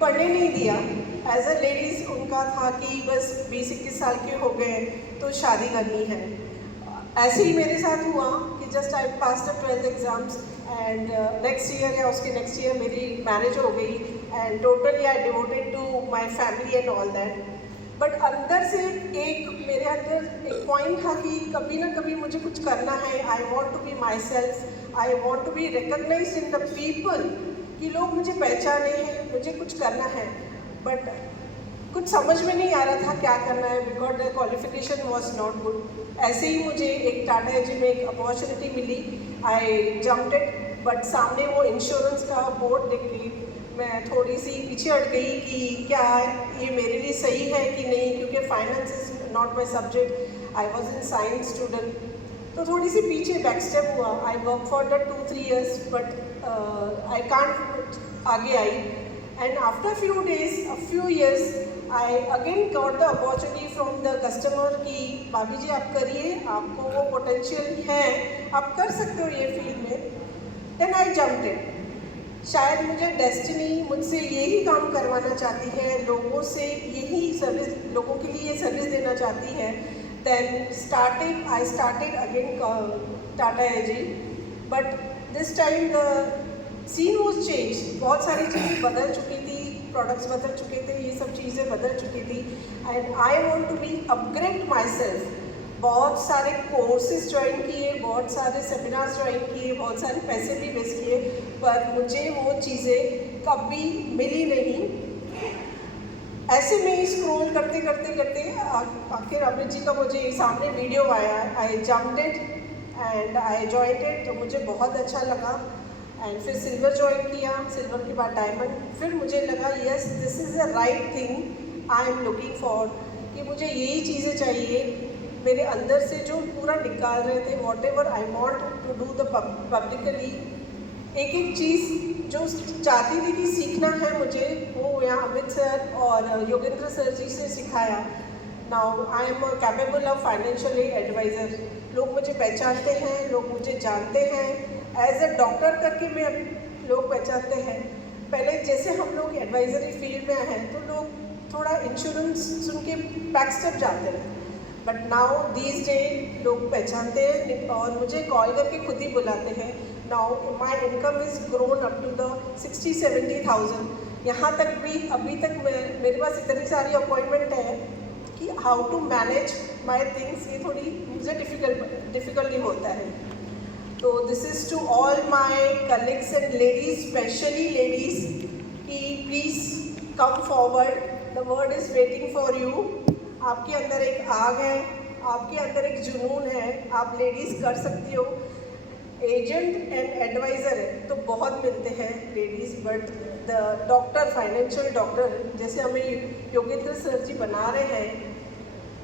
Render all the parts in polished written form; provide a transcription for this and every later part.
पढ़ने नहीं दिया। एज अ लेडीज़ उनका था कि बस 20-21 साल के हो गए तो शादी करनी है। ऐसे ही मेरे साथ हुआ कि just I pass the 12th exams and next year या उसके नेक्स्ट ईयर मेरी मैरिज हो गई and totally I devoted to my family and all that. But अंदर से एक मेरे अंदर एक पॉइंट था कि कभी ना कभी मुझे कुछ करना है। I want to be myself, I want to be recognise in the people, कि लोग मुझे पहचाने हैं, मुझे कुछ करना है। बट कुछ समझ में नहीं आ रहा था क्या करना है, because the qualification was not good. ऐसे ही मुझे एक टाटा एजी में एक अपॉर्चुनिटी मिली, आई जम्प्ड इट। बट सामने वो इंश्योरेंस का बोर्ड देख के मैं थोड़ी सी पीछे हट गई कि क्या ये मेरे लिए सही है कि नहीं, क्योंकि finance is not my subject. I was in science student, तो थोड़ी सी पीछे बैक स्टेप हुआ। I work for the 2-3 years but I can't आगे आई। And after few days, a few years, I again got the opportunity from the customer कि भाभी जी आप करिए, आपको वो पोटेंशियल है, आप कर सकते हो ये फील्ड में। Then I jumped it. शायद मुझे डेस्टिनी मुझसे यही काम करवाना चाहती है, लोगों से यही सर्विस, लोगों के लिए ये सर्विस देना चाहती है। Then I started again Tata AG, but this time the scene was change. बहुत सारी चीज़ें बदल चुकी थी, प्रोडक्ट्स बदल चुके थे, ये सब चीज़ें बदल चुकी थी। And I want to be upgrade myself. बहुत सारे कोर्सेज ज्वाइन किए, बहुत सारे सेमिनार्स ज्वाइन किए, बहुत सारे पैसे भी वेस्ट किए, पर मुझे वो चीज़ें कभी मिली नहीं। ऐसे में ही स्क्रॉल करते करते करते आखिर अमित जी का मुझे सामने वीडियो आया, आई jumped it and I joined it. तो मुझे बहुत अच्छा लगा एंड फिर सिल्वर ज्वाइन किया, सिल्वर के बाद डायमंड। फिर मुझे लगा yes this is the right thing I am looking for, कि मुझे यही चीज़ें चाहिए मेरे अंदर से जो पूरा निकाल रहे थे। Whatever I want to do the publicly, एक एक चीज़ जो चाहती थी कि सीखना है मुझे, वो यहाँ अमित सर और योगेंद्र सर जी से सिखाया। Now I am capable of financial adviser. लोग मुझे पहचानते हैं, लोग मुझे जानते हैं एज अ डॉक्टर करके, मैं लोग पहचानते हैं। पहले जैसे हम लोग एडवाइजरी फील्ड में हैं तो लोग थोड़ा इंश्योरेंस सुन के बैक स्टेप जाते हैं, बट नाउ दीज डे लोग पहचानते हैं और मुझे कॉल करके खुद ही बुलाते हैं। Now my income is grown up to the 60-70,000। यहाँ तक भी अभी तक मेरे पास इतनी सारी अपॉइंटमेंट है कि how to manage my things, ये थोड़ी मुझे डिफ़िकल्टी होता है। तो this is to all my colleagues and ladies, specially ladies, कि please come forward, the world is waiting for you. आपके अंदर एक आग है, आपके अंदर एक जुनून है, आप लेडीज़ कर सकती हो। एजेंट एंड एडवाइज़र है तो बहुत मिलते हैं ladies, but the doctor, financial doctor जैसे हमें योगेंद्र सर जी बना रहे हैं,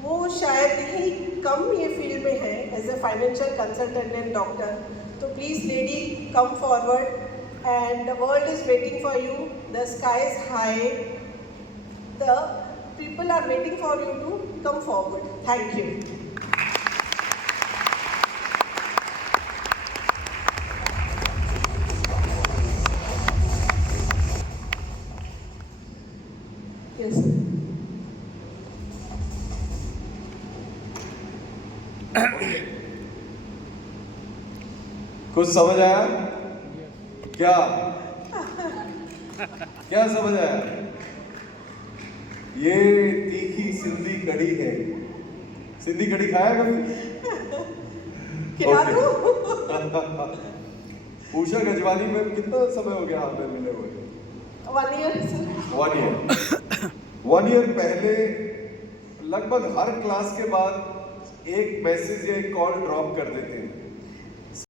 वो शायद ही कम ये फील्ड में है as a financial consultant and doctor. तो please lady come forward and the world is waiting for you, the sky is high, the people are waiting for you to come forward. Thank you. Yes, sir. कुछ समझ आया क्या? क्या समझ आया? ये तीखी सिंधी कढ़ी है। सिंधी कढ़ी खाया कभी? खिला दूं? उषा गजवानी में कितना समय हो गया हमें मिले हुए? 1 year, sir. 1 year पहले लगभग हर क्लास के बाद एक मैसेज या एक कॉल ड्रॉप कर देते हैं